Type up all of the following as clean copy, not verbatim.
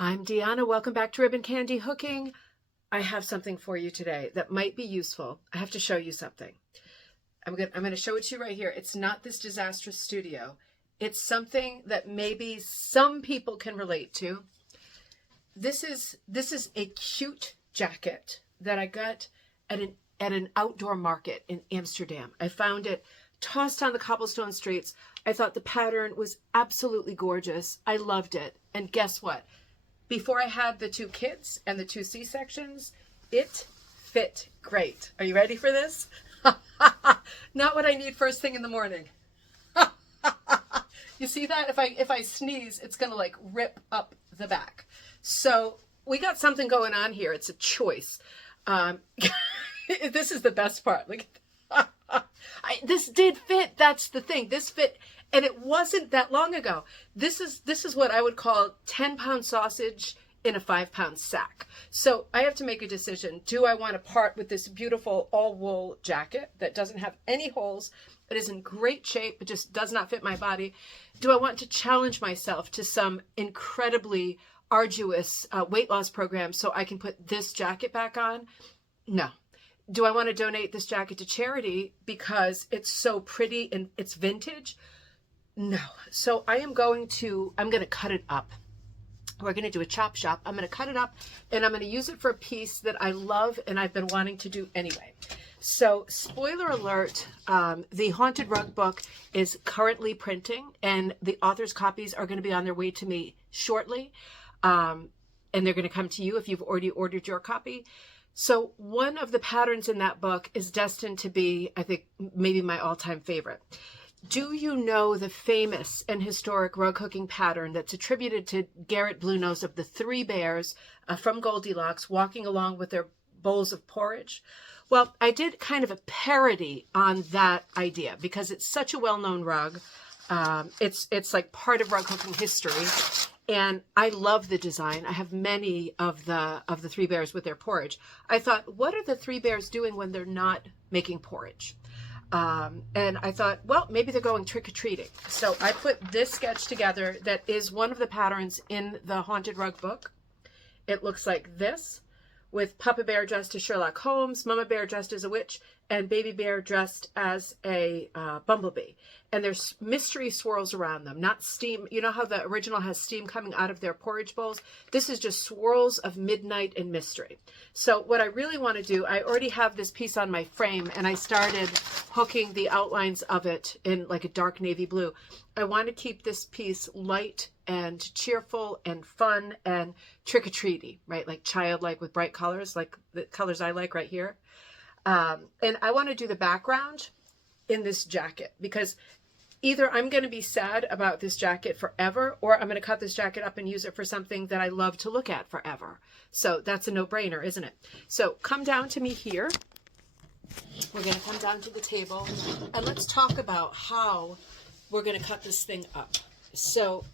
I'm Deanna. Welcome back to Ribbon Candy Hooking. I have something for you today that might be useful. I have to show you something. I'm going to show it to you right here. It's not this disastrous studio. It's something that maybe some people can relate to. This is a cute jacket that I got at an outdoor market in Amsterdam. I found it tossed on the cobblestone streets. I thought the pattern was absolutely gorgeous. I loved it. And guess what? Before I had the 2 kids and the 2 C-sections, it fit great. Are you ready for this? Not what I need first thing in the morning. You see that? If I sneeze, it's going to like rip up the back. So we got something going on here. It's a choice. This is the best part. Like, this did fit. That's the thing. This fit. And it wasn't that long ago. This is what I would call 10-pound sausage in a 5-pound sack. So I have to make a decision. Do I want to part with this beautiful all wool jacket that doesn't have any holes? It is in great shape. It just does not fit my body. Do I want to challenge myself to some incredibly arduous weight loss program so I can put this jacket back on? No. Do I want to donate this jacket to charity because it's so pretty and it's vintage? No. So I'm going to cut it up. We're going to do a chop shop. I'm going to cut it up and I'm going to use it for a piece that I love and I've been wanting to do anyway. So spoiler alert, the Haunted Rug book is currently printing and the author's copies are going to be on their way to me shortly. And they're going to come to you if you've already ordered your copy. So one of the patterns in that book is destined to be, I think, maybe my all-time favorite. Do you know the famous and historic rug hooking pattern that's attributed to Garrett Bluenose of the 3 bears from Goldilocks walking along with their bowls of porridge? Well, I did kind of a parody on that idea because it's such a well-known rug. It's like part of rug hooking history. And I love the design. I have many of the 3 bears with their porridge. I thought, what are the 3 bears doing when they're not making porridge? And I thought, well, maybe they're going trick-or-treating. So I put this sketch together that is one of the patterns in the Haunted Rug book. It looks like this, with Papa Bear dressed as Sherlock Holmes, Mama Bear dressed as a witch, and Baby Bear dressed as a bumblebee. And there's mystery swirls around them, not steam. You know how the original has steam coming out of their porridge bowls? This is just swirls of midnight and mystery. So what I really want to do, I already have this piece on my frame and I started hooking the outlines of it in like a dark navy blue. I want to keep this piece light and cheerful and fun and trick-or-treaty, right? Like childlike with bright colors, like the colors I like right here. And I want to do the background in this jacket because either I'm going to be sad about this jacket forever, or I'm going to cut this jacket up and use it for something that I love to look at forever. So that's a no-brainer, isn't it? So come down to me here. We're going to come down to the table and let's talk about how we're going to cut this thing up. So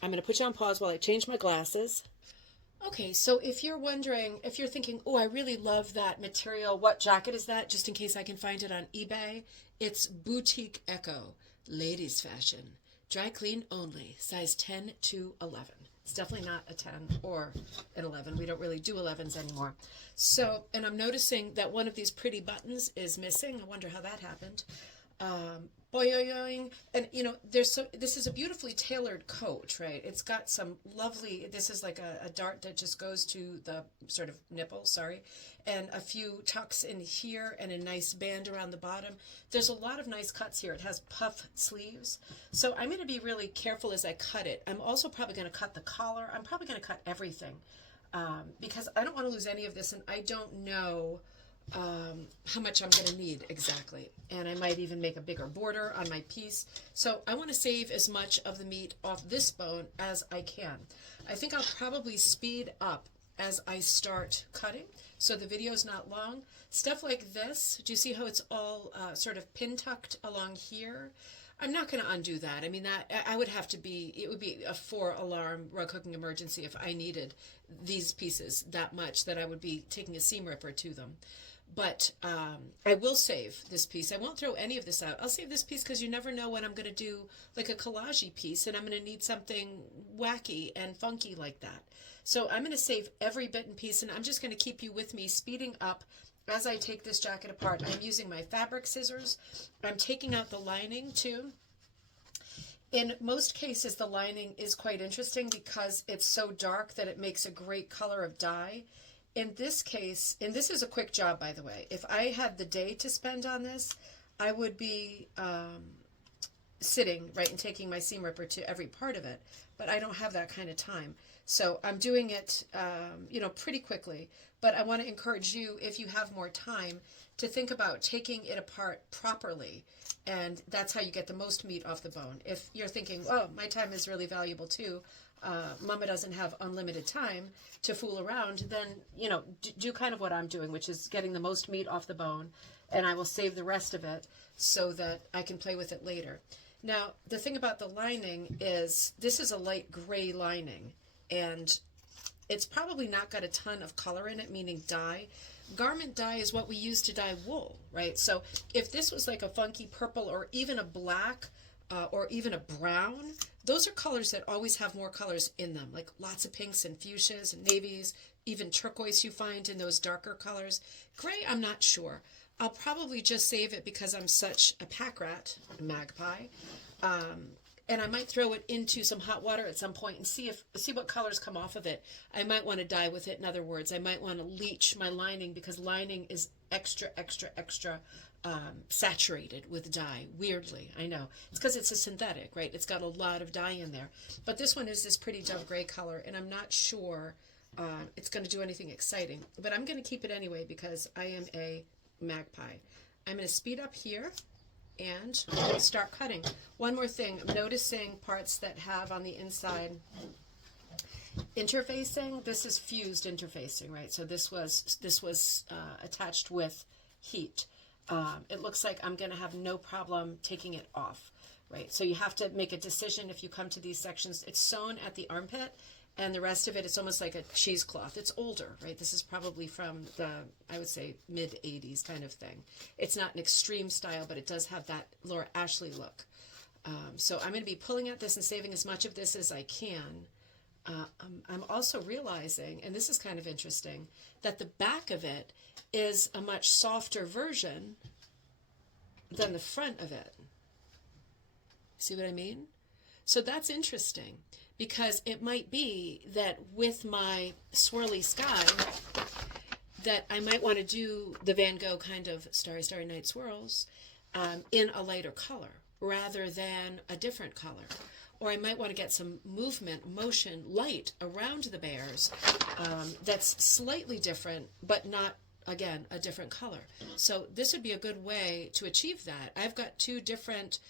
I'm going to put you on pause while I change my glasses. Okay, so if you're wondering, if you're thinking, oh, I really love that material, what jacket is that? Just in case I can find it on eBay. It's Boutique Echo, ladies fashion, dry clean only, size 10 to 11. It's definitely not a 10 or an 11. We don't really do 11s anymore. So, and I'm noticing that one of these pretty buttons is missing. I wonder how that happened. Boing, and you know, this is a beautifully tailored coat, right? It's got some lovely, this is like a dart that just goes to the sort of nipple, sorry, and a few tucks in here and a nice band around the bottom. There's a lot of nice cuts here. It has puff sleeves. So I'm going to be really careful as I cut it. I'm also probably going to cut the collar. I'm probably going to cut everything because I don't want to lose any of this, and I don't know how much I'm going to need exactly. And I might even make a bigger border on my piece. So I want to save as much of the meat off this bone as I can. I think I'll probably speed up as I start cutting so the video is not long. Stuff like this, do you see how it's all sort of pin tucked along here? I'm not going to undo that. I mean, that I would have to be, it would be a 4-alarm rug hooking emergency if I needed these pieces that much that I would be taking a seam ripper to them. But I will save this piece. I won't throw any of this out. I'll save this piece because you never know when I'm going to do like a collage piece and I'm going to need something wacky and funky like that. So I'm going to save every bit and piece, and I'm just going to keep you with me, speeding up as I take this jacket apart. I'm using my fabric scissors. I'm taking out the lining too. In most cases, the lining is quite interesting because it's so dark that it makes a great color of dye. In this case, and this is a quick job, by the way, if I had the day to spend on this, I would be sitting, right, and taking my seam ripper to every part of it, but I don't have that kind of time. So I'm doing it, pretty quickly, but I want to encourage you, if you have more time, to think about taking it apart properly, and that's how you get the most meat off the bone. If you're thinking, oh, my time is really valuable too, Mama doesn't have unlimited time to fool around, then, do kind of what I'm doing, which is getting the most meat off the bone, and I will save the rest of it so that I can play with it later. Now, the thing about the lining is this is a light gray lining, and it's probably not got a ton of color in it, meaning dye. Garment dye is what we use to dye wool, right? So if this was like a funky purple or even a black or even a brown, those are colors that always have more colors in them, like lots of pinks and fuchsias and navies, even turquoise you find in those darker colors. Gray, I'm not sure. I'll probably just save it because I'm such a pack rat, a magpie. And I might throw it into some hot water at some point and see what colors come off of it. I might want to dye with it. In other words, I might want to leach my lining because lining is extra saturated with dye. Weirdly, I know. It's because it's a synthetic, right? It's got a lot of dye in there. But this one is this pretty dove gray color, and I'm not sure it's going to do anything exciting. But I'm going to keep it anyway because I am a magpie. I'm going to speed up here and start cutting. One more thing, I'm noticing parts that have on the inside interfacing. This is fused interfacing, right? So this was attached with heat. It looks like I'm going to have no problem taking it off, right? So you have to make a decision if you come to these sections. It's sewn at the armpit, and the rest of it, it's almost like a cheesecloth. It's older, right? This is probably from the, I would say, mid-'80s kind of thing. It's not an extreme style, but it does have that Laura Ashley look. So I'm going to be pulling at this and saving as much of this as I can. I'm also realizing, and this is kind of interesting, that the back of it is a much softer version than the front of it. See what I mean? So that's interesting, because it might be that with my swirly sky that I might want to do the Van Gogh kind of Starry, Starry Night swirls in a lighter color rather than a different color. Or I might want to get some motion, light around the bears that's slightly different, but not, again, a different color. So this would be a good way to achieve that. I've got two different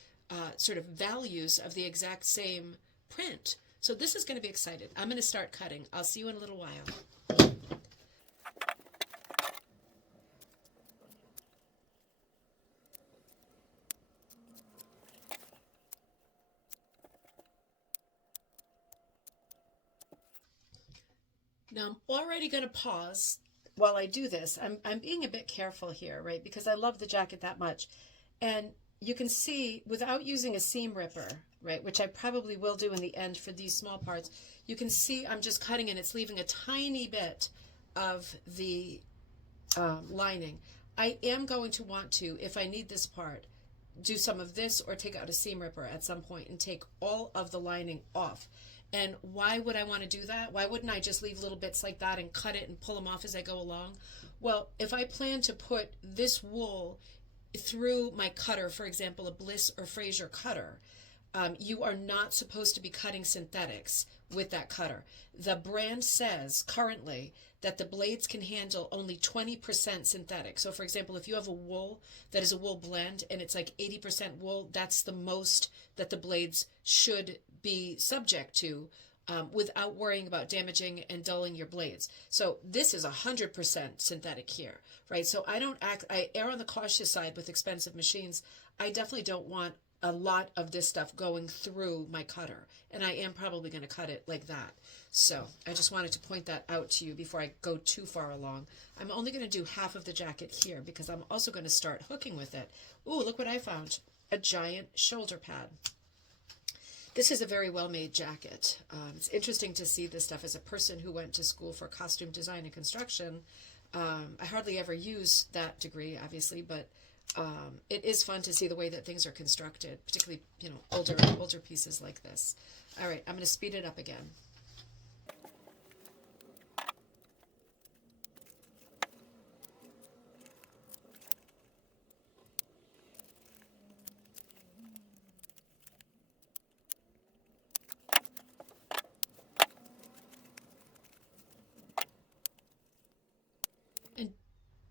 sort of values of the exact same print. So this is going to be exciting. I'm going to start cutting. I'll see you in a little while. Now I'm already going to pause while I do this. I'm being a bit careful here, right? Because I love the jacket that much. And you can see, without using a seam ripper, right, which I probably will do in the end for these small parts, you can see I'm just cutting and it's leaving a tiny bit of the lining. I am going to want to, if I need this part, do some of this or take out a seam ripper at some point and take all of the lining off. And why would I want to do that? Why wouldn't I just leave little bits like that and cut it and pull them off as I go along? Well, if I plan to put this wool through my cutter, for example, a Bliss or Fraser cutter, you are not supposed to be cutting synthetics with that cutter. The brand says currently that the blades can handle only 20% synthetic. So for example, if you have a wool that is a wool blend and it's like 80% wool, that's the most that the blades should be subject to without worrying about damaging and dulling your blades. So this is 100% synthetic here, right? So I err on the cautious side with expensive machines. I definitely don't want a lot of this stuff going through my cutter, and I am probably going to cut it like that. So I just wanted to point that out to you before I go too far along. I'm only going to do half of the jacket here because I'm also going to start hooking with it. Ooh, look what I found, a giant shoulder pad. This is a very well-made jacket. It's interesting to see this stuff as a person who went to school for costume design and construction. I hardly ever use that degree, obviously, but it is fun to see the way that things are constructed, particularly, older pieces like this. All right, I'm going to speed it up again. And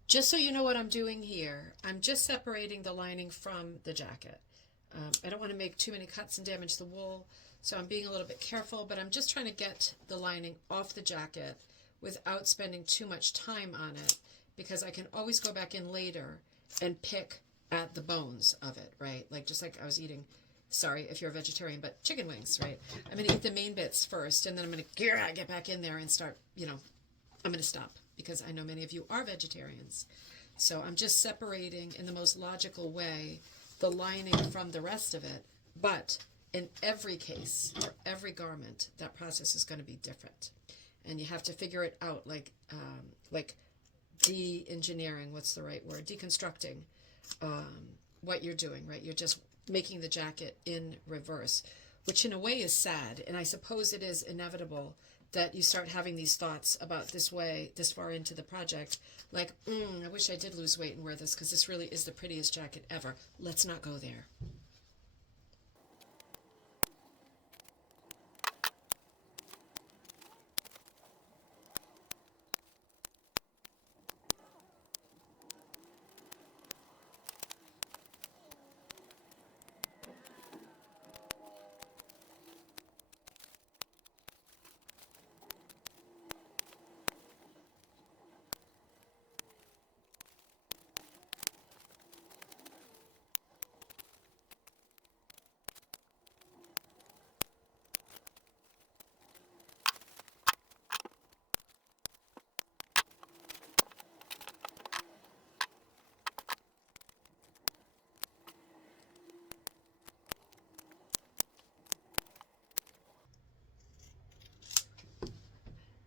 just so you know what I'm doing here, I'm just separating the lining from the jacket. I don't want to make too many cuts and damage the wool, so I'm being a little bit careful, but I'm just trying to get the lining off the jacket without spending too much time on it, because I can always go back in later and pick at the bones of it, right? Like just like I was eating, sorry if you're a vegetarian, but chicken wings, right? I'm going to eat the main bits first, and then I'm going to get back in there and start, I'm going to stop, because I know many of you are vegetarians. So I'm just separating in the most logical way the lining from the rest of it. But in every case, for every garment, that process is going to be different. And you have to figure it out, like de-engineering, what's the right word? Deconstructing what you're doing, right? You're just making the jacket in reverse, which in a way is sad. And I suppose it is inevitable that you start having these thoughts about this far into the project, like, I wish I did lose weight and wear this, because this really is the prettiest jacket ever. Let's not go there.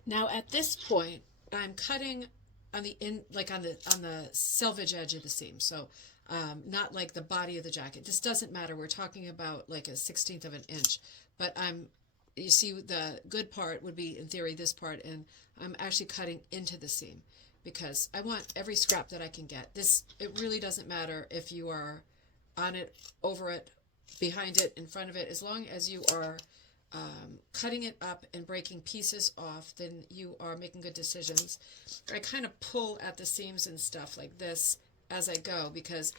Now at this point, I'm cutting on the on the selvage edge of the seam. So not like the body of the jacket. This doesn't matter. We're talking about like a 1/16 of an inch. But you see, the good part would be, in theory, this part, and I'm actually cutting into the seam, because I want every scrap that I can get. It really doesn't matter if you are on it, over it, behind it, in front of it, as long as you are cutting it up and breaking pieces off, then you are making good decisions. I kind of pull at the seams and stuff like this as I go, because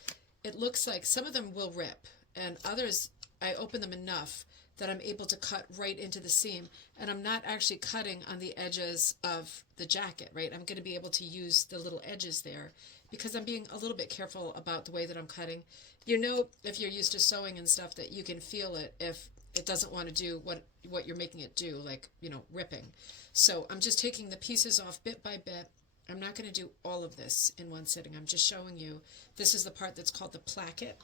it looks like some of them will rip, and others I open them enough that I'm able to cut right into the seam, and I'm not actually cutting on the edges of the jacket, right? I'm going to be able to use the little edges there, because I'm being a little bit careful about the way that I'm cutting. If you're used to sewing and stuff, that you can feel it if it doesn't want to do what you're making it do, like, ripping. So I'm just taking the pieces off bit by bit. I'm not going to do all of this in one sitting. I'm just showing you. This is the part that's called the placket,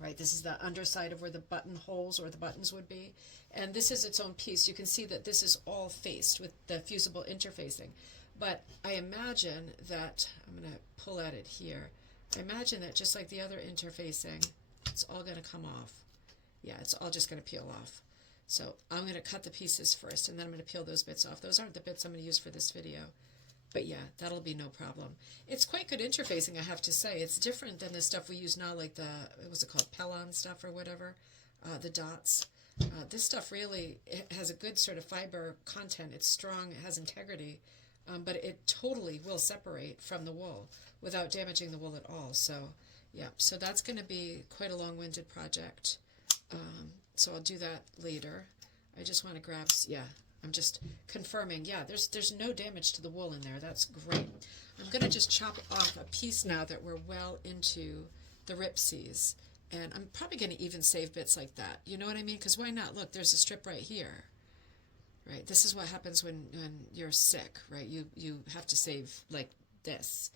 right? This is the underside of where the buttonholes or the buttons would be. And this is its own piece. You can see that this is all faced with the fusible interfacing. But I imagine that, I'm going to pull at it here. I imagine that just like the other interfacing, it's all going to come off. Yeah, it's all just going to peel off. So I'm going to cut the pieces first, and then I'm going to peel those bits off. Those aren't the bits I'm going to use for this video. But yeah, that'll be no problem. It's quite good interfacing, I have to say. It's different than the stuff we use now, like what's it called, Pellon stuff or whatever, the dots. This stuff really, it has a good sort of fiber content. It's strong, it has integrity, but it totally will separate from the wool without damaging the wool at all. So yeah, so that's going to be quite a long-winded project. So I'll do that later. I just want to grab, yeah, I'm just confirming, yeah, there's no damage to the wool in there. That's great. I'm going to just chop off a piece now that we're well into the ripsies. And I'm probably going to even save bits like that. You know what I mean? Because why not? Look, there's a strip right here. Right? This is what happens when you're sick, right? You have to save like this.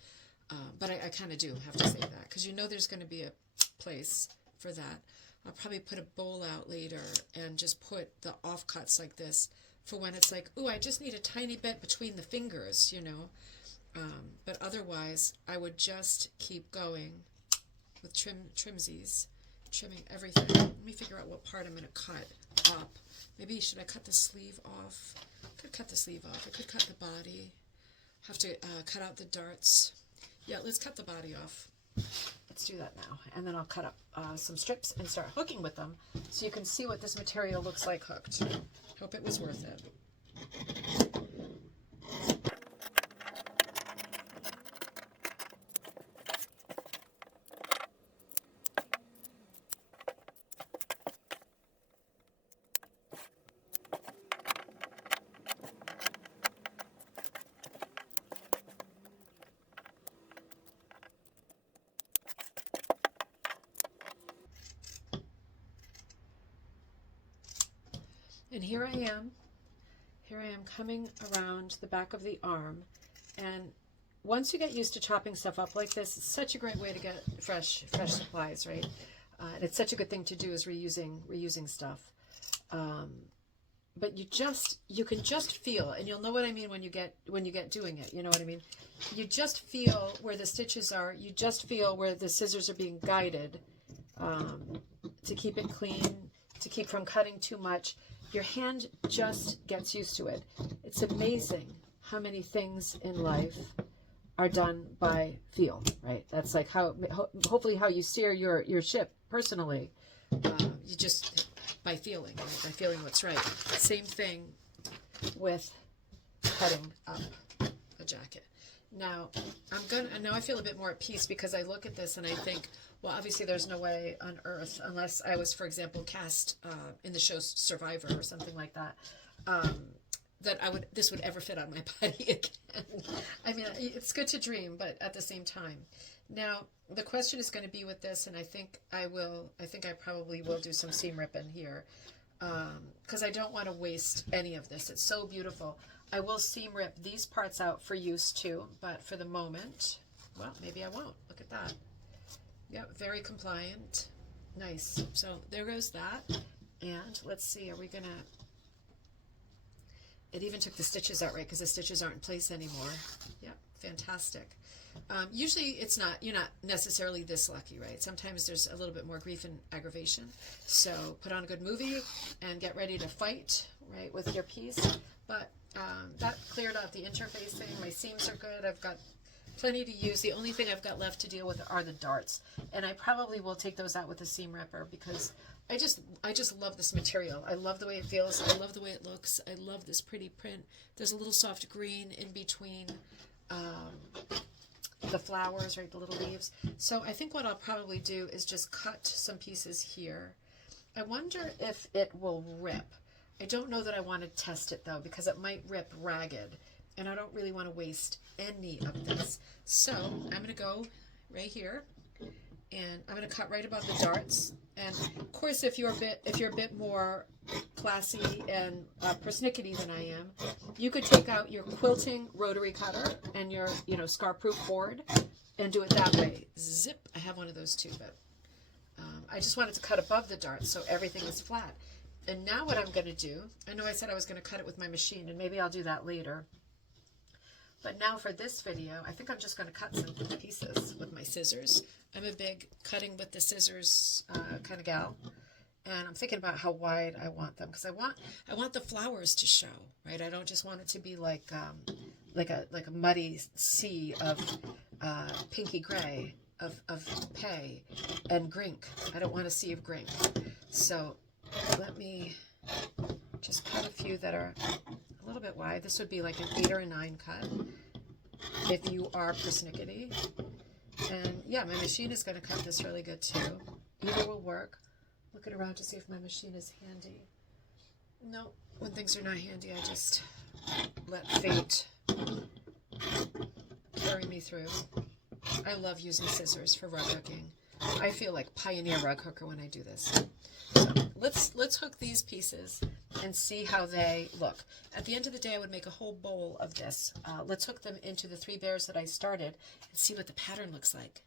But I kind of do have to save that, because there's going to be a place for that. I'll probably put a bowl out later and just put the offcuts like this for when it's like, ooh, I just need a tiny bit between the fingers, you know. But otherwise, I would just keep going with trimsies, trimming everything. Let me figure out what part I'm going to cut up. Maybe should I cut the sleeve off? I could cut the sleeve off. I could cut the body. Have to cut out the darts. Yeah, let's cut the body off. Let's do that now. And then I'll cut up some strips and start hooking with them so you can see what this material looks like hooked. Hope it was worth it. And here I am coming around the back of the arm, and once you get used to chopping stuff up like this, it's such a great way to get fresh supplies, right? And it's such a good thing to do, is reusing stuff. But you can just feel, and you'll know what I mean when you get doing it. You know what I mean? You just feel where the stitches are. You just feel where the scissors are being guided to keep it clean, to keep from cutting too much. Your hand just gets used to it. It's amazing how many things in life are done by feel, right? That's like how, hopefully how you steer your ship personally. You just, by feeling, right? By feeling what's right. Same thing with cutting up a jacket. Now, now I feel a bit more at peace because I look at this and I think, well, obviously there's no way on earth, unless I was, for example, cast in the show Survivor or something like that, that this would ever fit on my body again. I mean, it's good to dream, but at the same time. Now, the question is going to be with this, and I think I probably will do some seam ripping here, because I don't want to waste any of this. It's so beautiful. I will seam rip these parts out for use too, but for the moment, well, maybe I won't. Look at that. Yep, very compliant. Nice. So there goes that. And let's see, are we going to... It even took the stitches out, right? Because the stitches aren't in place anymore. Yep, fantastic. Usually you're not necessarily this lucky, right? Sometimes there's a little bit more grief and aggravation. So put on a good movie and get ready to fight, right, with your piece. But that cleared out the interfacing. My seams are good. I've got plenty to use. The only thing I've got left to deal with are the darts. And I probably will take those out with a seam ripper because I just love this material. I love the way it feels. I love the way it looks. I love this pretty print. There's a little soft green in between the flowers, right, the little leaves. So I think what I'll probably do is just cut some pieces here. I wonder if it will rip. I don't know that I want to test it though, because it might rip ragged, and I don't really want to waste any of this. So I'm going to go right here, and I'm going to cut right above the darts. And of course, if you're a bit more classy and persnickety than I am, you could take out your quilting rotary cutter and your scar-proof board and do it that way. Zip. I have one of those too, but I just wanted to cut above the darts so everything is flat. And now what I'm going to do, I know I said I was going to cut it with my machine, and maybe I'll do that later. But now for this video, I think I'm just going to cut some pieces with my scissors. I'm a big cutting with the scissors kind of gal. And I'm thinking about how wide I want them, because I want the flowers to show, right? I don't just want it to be like a muddy sea of pinky gray, of pay and grink. I don't want a sea of grink. So let me just cut a few that are a little bit wide. This would be like an 8 or a 9 cut if you are persnickety. And yeah, my machine is going to cut this really good too. Either will work. Looking around to see if my machine is handy. No, when things are not handy, I just let fate carry me through. I love using scissors for rug hooking. I feel like pioneer rug hooker when I do this. So let's hook these pieces and see how they look. At the end of the day, I would make a whole bowl of this. Let's hook them into the 3 bears that I started and see what the pattern looks like.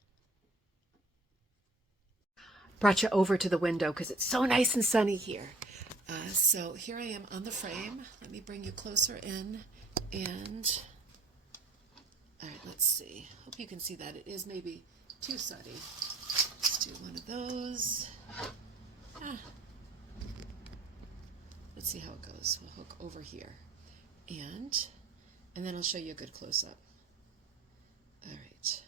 brought you over to the window because it's so nice and sunny here. So here I am on the frame. Let me bring you closer in. And, all right, let's see. Hope you can see that. It is maybe too sunny. Let's do one of those. Let's see how it goes. We'll hook over here. And then I'll show you a good close-up. All right.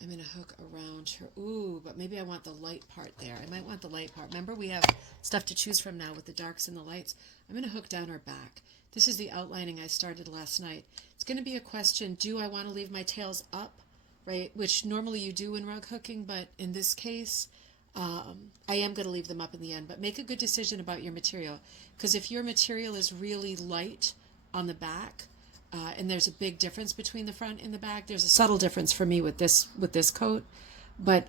I'm going to hook around her. Ooh, but maybe I want the light part there. I might want the light part. Remember, we have stuff to choose from now with the darks and the lights. I'm going to hook down her back. This is the outlining I started last night. It's going to be a question, do I want to leave my tails up, right? Which normally you do in rug hooking, but in this case, I am going to leave them up in the end. But make a good decision about your material. Because if your material is really light on the back, and there's a big difference between the front and the back. There's a subtle difference for me with this coat, but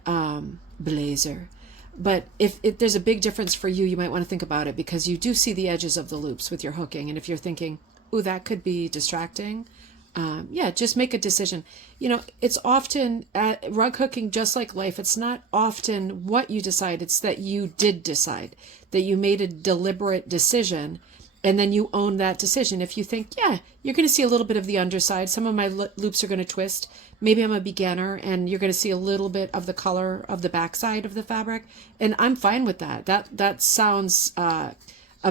blazer. But if there's a big difference for you, you might want to think about it because you do see the edges of the loops with your hooking. And if you're thinking, ooh, that could be distracting, yeah, just make a decision. You know, it's often rug hooking, just like life. It's not often what you decide. It's that you did decide, that you made a deliberate decision. And then you own that decision. If you think, yeah, you're going to see a little bit of the underside. Some of my loops are going to twist. Maybe I'm a beginner and you're going to see a little bit of the color of the backside of the fabric. And I'm fine with that. That sounds a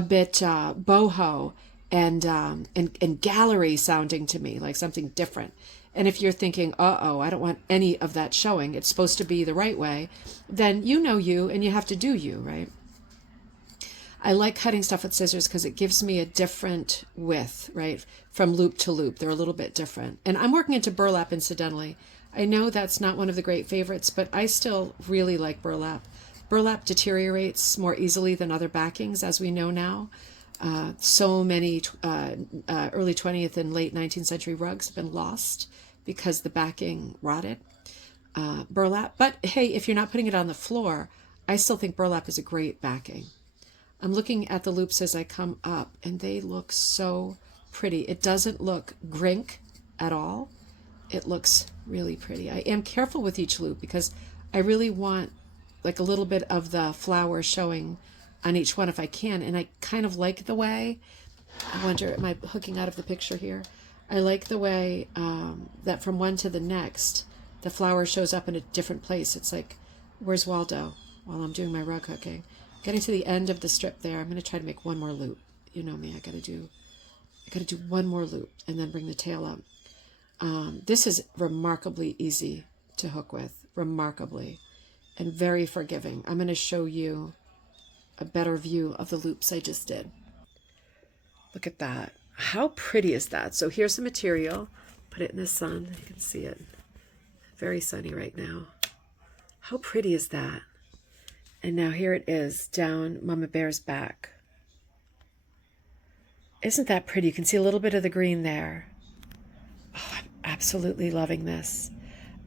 bit boho and gallery sounding to me, like something different. And if you're thinking, uh-oh, I don't want any of that showing, it's supposed to be the right way, then you know you and you have to do you, right? I like cutting stuff with scissors because it gives me a different width, right? From loop to loop. They're a little bit different. And I'm working into burlap, incidentally. I know that's not one of the great favorites, but I still really like burlap. Burlap deteriorates more easily than other backings, as we know now. So many early 20th and late 19th century rugs have been lost because the backing rotted. Burlap. But hey, if you're not putting it on the floor, I still think burlap is a great backing. I'm looking at the loops as I come up, and they look so pretty. It doesn't look grink at all. It looks really pretty. I am careful with each loop because I really want like a little bit of the flower showing on each one if I can. And I kind of like the way, I wonder, am I hooking out of the picture here? I like the way that from one to the next, the flower shows up in a different place. It's like, where's Waldo while I'm doing my rug hooking? Getting to the end of the strip there, I'm going to try to make one more loop. You know me, I got to do one more loop and then bring the tail up. This is remarkably easy to hook with, remarkably, and very forgiving. I'm going to show you a better view of the loops I just did. Look at that. How pretty is that? So here's the material. Put it in the sun. You can see it. Very sunny right now. How pretty is that? And now here it is down Mama Bear's back. Isn't that pretty? You can see a little bit of the green there. Oh, I'm absolutely loving this.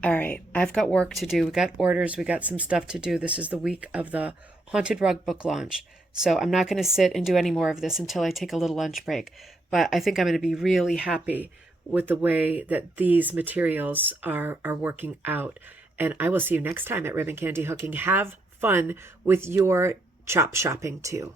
All right, I've got work to do. We got orders. We got some stuff to do. This is the week of the Haunted Rug book launch. So I'm not going to sit and do any more of this until I take a little lunch break. But I think I'm going to be really happy with the way that these materials are working out. And I will see you next time at Ribbon Candy Hooking. Have fun with your chop shopping too.